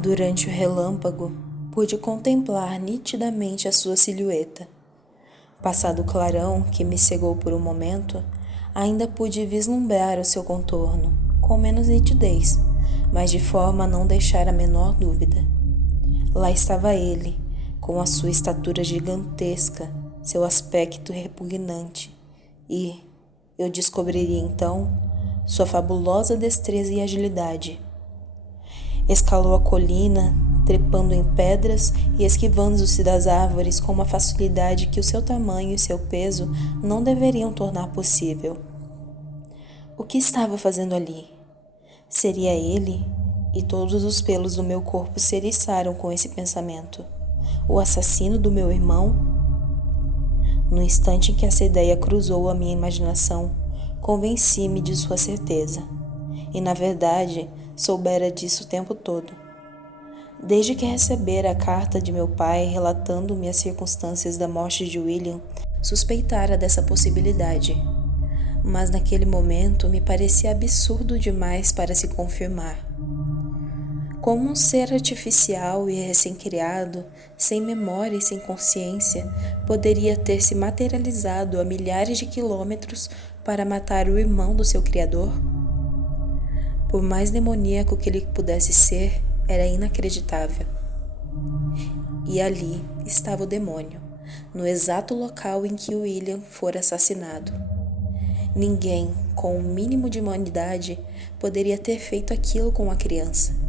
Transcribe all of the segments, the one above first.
Durante o relâmpago, pude contemplar nitidamente a sua silhueta. Passado o clarão que me cegou por um momento, ainda pude vislumbrar o seu contorno, com menos nitidez, mas de forma a não deixar a menor dúvida. Lá estava ele, com a sua estatura gigantesca, seu aspecto repugnante, e eu descobriria então sua fabulosa destreza e agilidade. Escalou a colina, trepando em pedras e esquivando-se das árvores com uma facilidade que o seu tamanho e seu peso não deveriam tornar possível. O que estava fazendo ali? Seria ele? E todos os pelos do meu corpo se eriçaram com esse pensamento. O assassino do meu irmão? No instante em que essa ideia cruzou a minha imaginação, convenci-me de sua certeza. E, na verdade, soubera disso o tempo todo. Desde que recebera a carta de meu pai relatando-me as circunstâncias da morte de William, suspeitara dessa possibilidade. Mas naquele momento me parecia absurdo demais para se confirmar. Como um ser artificial e recém-criado, sem memória e sem consciência, poderia ter se materializado a milhares de quilômetros para matar o irmão do seu criador? Por mais demoníaco que ele pudesse ser, era inacreditável. E ali estava o demônio, no exato local em que William fora assassinado. Ninguém, com o mínimo de humanidade, poderia ter feito aquilo com a criança.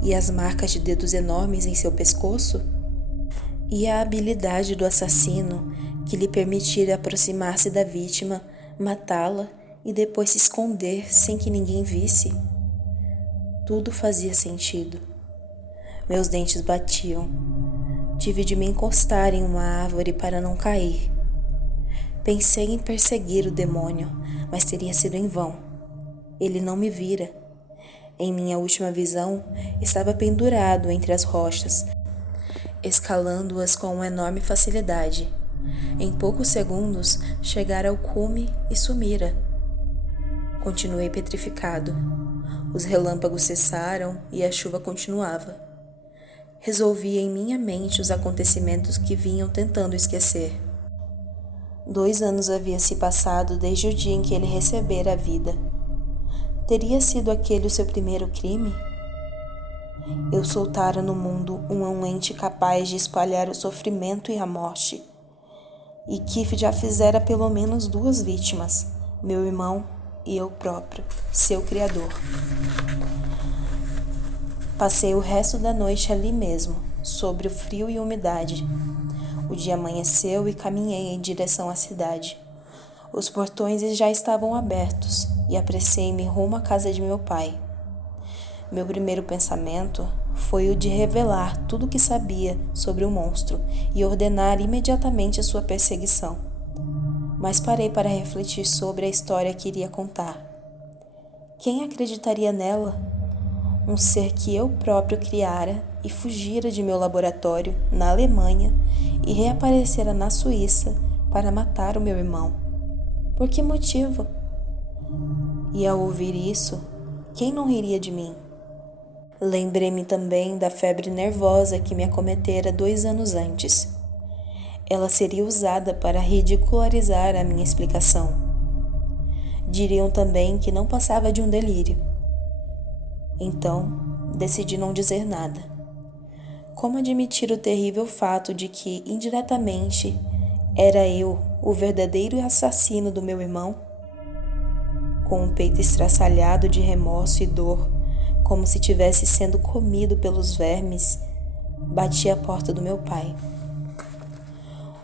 E as marcas de dedos enormes em seu pescoço? E a habilidade do assassino que lhe permitira aproximar-se da vítima, matá-la e depois se esconder sem que ninguém visse? Tudo fazia sentido. Meus dentes batiam. Tive de me encostar em uma árvore para não cair. Pensei em perseguir o demônio, mas teria sido em vão. Ele não me vira. Em minha última visão, estava pendurado entre as rochas, escalando-as com uma enorme facilidade. Em poucos segundos, chegara ao cume e sumira. Continuei petrificado. Os relâmpagos cessaram e a chuva continuava. Resolvi em minha mente os acontecimentos que vinham tentando esquecer. 2 anos havia se passado desde o dia em que ele recebera a vida. Teria sido aquele o seu primeiro crime? Eu soltara no mundo um ente capaz de espalhar o sofrimento e a morte, e que já fizera pelo menos 2 vítimas, meu irmão e eu próprio, seu criador. Passei o resto da noite ali mesmo, sobre o frio e umidade. O dia amanheceu e caminhei em direção à cidade. Os portões já estavam abertos e apressei-me rumo à casa de meu pai. Meu primeiro pensamento foi o de revelar tudo o que sabia sobre o monstro e ordenar imediatamente a sua perseguição. Mas parei para refletir sobre a história que iria contar. Quem acreditaria nela? Um ser que eu próprio criara e fugira de meu laboratório na Alemanha e reaparecera na Suíça para matar o meu irmão. Por que motivo? E ao ouvir isso, quem não riria de mim? Lembrei-me também da febre nervosa que me acometera 2 anos antes. Ela seria usada para ridicularizar a minha explicação. Diriam também que não passava de um delírio. Então, decidi não dizer nada. Como admitir o terrível fato de que, indiretamente, era eu o verdadeiro assassino do meu irmão? Com o peito estraçalhado de remorso e dor, como se tivesse sendo comido pelos vermes, bati à porta do meu pai.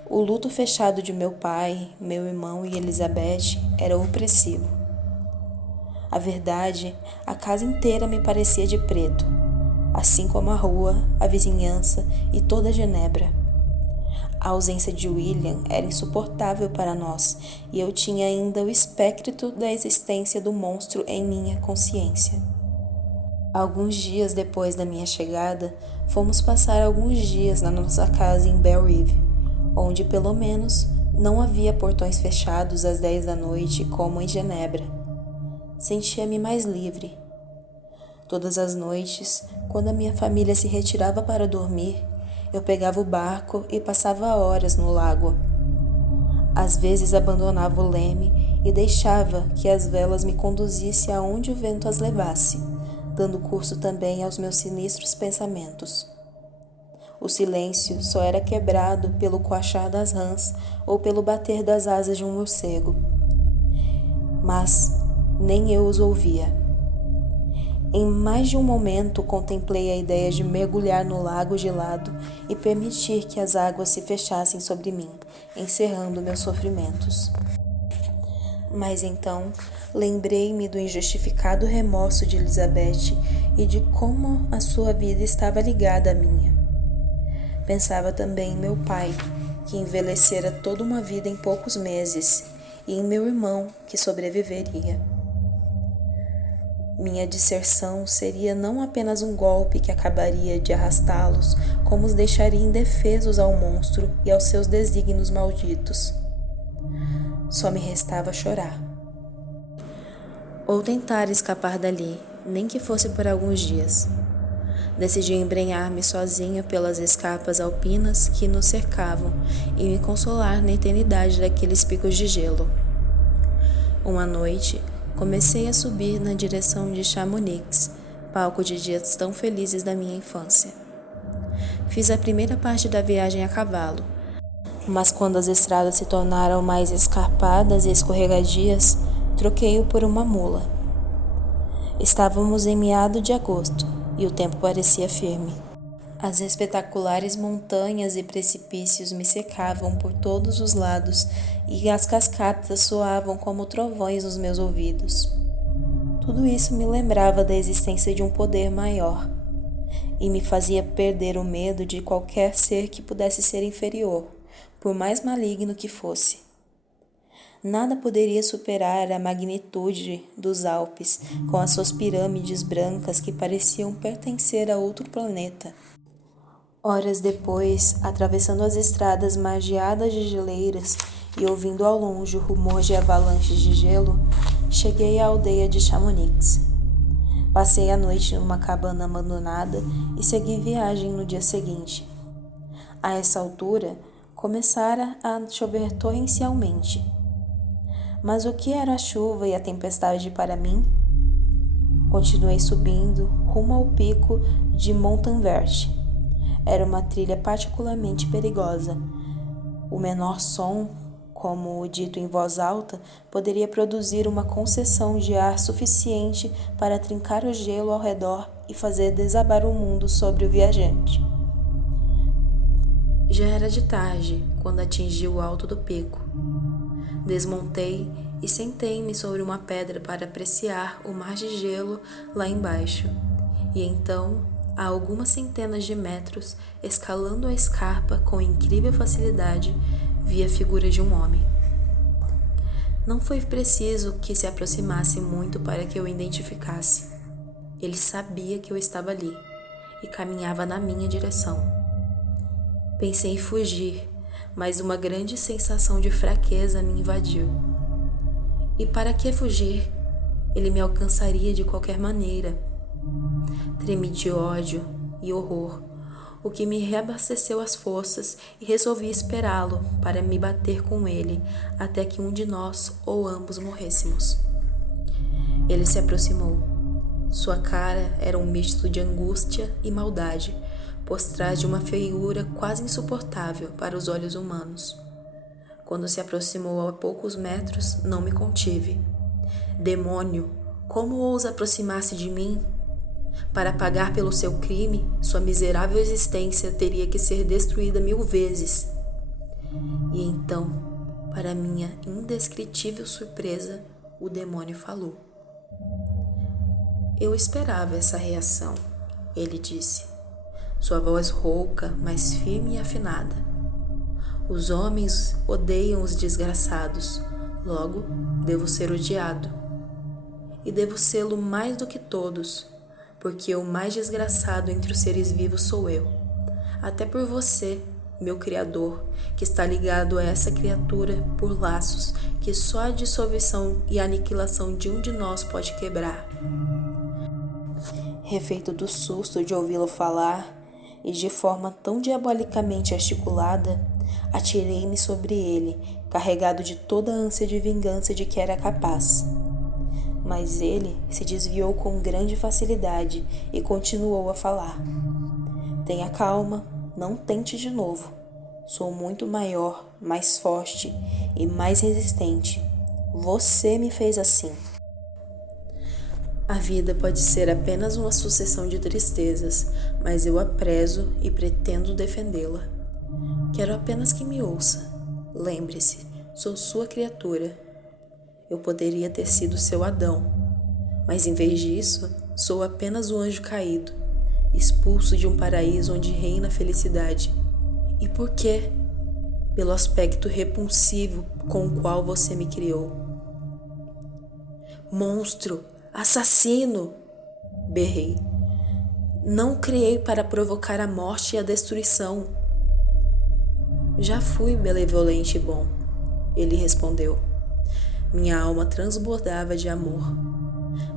O luto fechado de meu pai, meu irmão e Elizabeth era opressivo. A verdade, a casa inteira me parecia de preto, assim como a rua, a vizinhança e toda Genebra. A ausência de William era insuportável para nós e eu tinha ainda o espectro da existência do monstro em minha consciência. Alguns dias depois da minha chegada, fomos passar alguns dias na nossa casa em Belle Rive, onde pelo menos não havia portões fechados às 10 da noite como em Genebra. Sentia-me mais livre. Todas as noites, quando a minha família se retirava para dormir, eu pegava o barco e passava horas no lago. Às vezes abandonava o leme e deixava que as velas me conduzissem aonde o vento as levasse, dando curso também aos meus sinistros pensamentos. O silêncio só era quebrado pelo coachar das rãs ou pelo bater das asas de um morcego. Mas nem eu os ouvia. Em mais de um momento contemplei a ideia de mergulhar no lago gelado e permitir que as águas se fechassem sobre mim, encerrando meus sofrimentos. Mas então lembrei-me do injustificado remorso de Elizabeth e de como a sua vida estava ligada à minha. Pensava também em meu pai, que envelhecera toda uma vida em poucos meses, e em meu irmão, que sobreviveria. Minha disserção seria não apenas um golpe que acabaria de arrastá-los, como os deixaria indefesos ao monstro e aos seus desígnios malditos. Só me restava chorar. Ou tentar escapar dali, nem que fosse por alguns dias. Decidi embrenhar-me sozinho pelas escarpas alpinas que nos cercavam e me consolar na eternidade daqueles picos de gelo. Uma noite, comecei a subir na direção de Chamonix, palco de dias tão felizes da minha infância. Fiz a primeira parte da viagem a cavalo, mas quando as estradas se tornaram mais escarpadas e escorregadias, troquei-o por uma mula. Estávamos em meado de agosto e o tempo parecia firme. As espetaculares montanhas e precipícios me cercavam por todos os lados e as cascatas soavam como trovões nos meus ouvidos. Tudo isso me lembrava da existência de um poder maior e me fazia perder o medo de qualquer ser que pudesse ser inferior, por mais maligno que fosse. Nada poderia superar a magnitude dos Alpes, com as suas pirâmides brancas que pareciam pertencer a outro planeta. Horas depois, atravessando as estradas margeadas de geleiras e ouvindo ao longe o rumor de avalanches de gelo, cheguei à aldeia de Chamonix. Passei a noite numa cabana abandonada e segui viagem no dia seguinte. A essa altura, começara a chover torrencialmente. Mas o que era a chuva e a tempestade para mim? Continuei subindo rumo ao pico de Montanvert. Era uma trilha particularmente perigosa. O menor som, como dito em voz alta, poderia produzir uma concessão de ar suficiente para trincar o gelo ao redor e fazer desabar o mundo sobre o viajante. Já era de tarde quando atingi o alto do pico. Desmontei e sentei-me sobre uma pedra para apreciar o mar de gelo lá embaixo. E então, a algumas centenas de metros, escalando a escarpa com incrível facilidade, vi a figura de um homem. Não foi preciso que se aproximasse muito para que eu o identificasse. Ele sabia que eu estava ali e caminhava na minha direção. Pensei em fugir, mas uma grande sensação de fraqueza me invadiu. E para que fugir? Ele me alcançaria de qualquer maneira. Tremi de ódio e horror, o que me reabasteceu as forças e resolvi esperá-lo para me bater com ele até que um de nós ou ambos morrêssemos. Ele se aproximou. Sua cara era um misto de angústia e maldade, por trás de uma feiura quase insuportável para os olhos humanos. Quando se aproximou a poucos metros, não me contive. Demônio, como ousa aproximar-se de mim? Para pagar pelo seu crime, sua miserável existência teria que ser destruída 1000 vezes. E então, para minha indescritível surpresa, o demônio falou. Eu esperava essa reação, ele disse. Sua voz rouca, mas firme e afinada. Os homens odeiam os desgraçados, logo devo ser odiado. E devo sê-lo mais do que todos, porque o mais desgraçado entre os seres vivos sou eu. Até por você, meu Criador, que está ligado a essa criatura por laços que só a dissolução e a aniquilação de um de nós pode quebrar. Refeito do susto de ouvi-lo falar, e de forma tão diabolicamente articulada, atirei-me sobre ele, carregado de toda a ânsia de vingança de que era capaz. Mas ele se desviou com grande facilidade e continuou a falar. Tenha calma, não tente de novo. Sou muito maior, mais forte e mais resistente. Você me fez assim. A vida pode ser apenas uma sucessão de tristezas, mas eu a prezo e pretendo defendê-la. Quero apenas que me ouça. Lembre-se, sou sua criatura. Eu poderia ter sido seu Adão, mas em vez disso, sou apenas um anjo caído, expulso de um paraíso onde reina a felicidade. E por quê? Pelo aspecto repulsivo com o qual você me criou. Monstro! Assassino! Berrei. Não criei para provocar a morte e a destruição. Já fui benevolente e bom, ele respondeu. Minha alma transbordava de amor,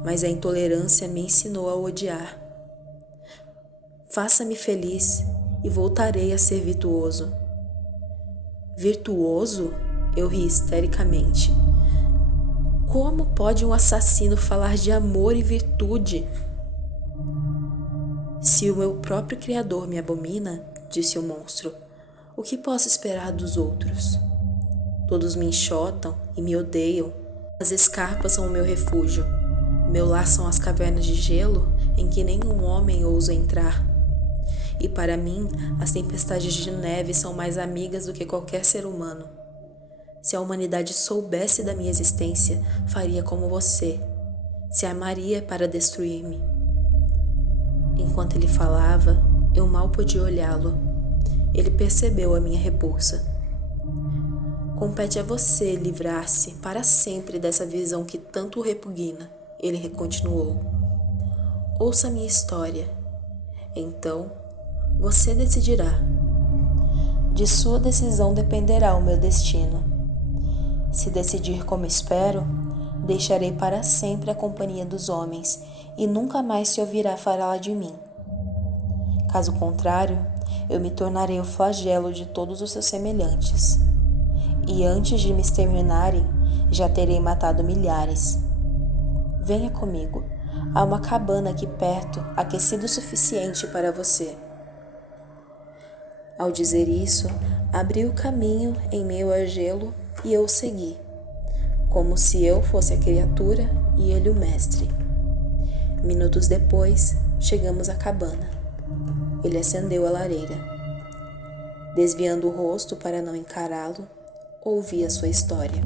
mas a intolerância me ensinou a odiar. Faça-me feliz e voltarei a ser virtuoso. Virtuoso? Eu ri histericamente. Como pode um assassino falar de amor e virtude? Se o meu próprio Criador me abomina, disse o monstro, o que posso esperar dos outros? Todos me enxotam e me odeiam. As escarpas são o meu refúgio. Meu lar são as cavernas de gelo em que nenhum homem ousa entrar. E para mim, as tempestades de neve são mais amigas do que qualquer ser humano. Se a humanidade soubesse da minha existência, faria como você. Se armaria para destruir-me. Enquanto ele falava, eu mal podia olhá-lo. Ele percebeu a minha repulsa. Compete a você livrar-se para sempre dessa visão que tanto o repugna, ele continuou. Ouça minha história. Então, você decidirá. De sua decisão dependerá o meu destino. Se decidir como espero, deixarei para sempre a companhia dos homens e nunca mais se ouvirá falar de mim. Caso contrário, eu me tornarei o flagelo de todos os seus semelhantes. E antes de me exterminarem, já terei matado milhares. Venha comigo. Há uma cabana aqui perto, aquecida o suficiente para você. Ao dizer isso, abri o caminho em meio ao gelo e eu o segui, como se eu fosse a criatura e ele o mestre. Minutos depois, chegamos à cabana. Ele acendeu a lareira. Desviando o rosto para não encará-lo, ouvi a sua história.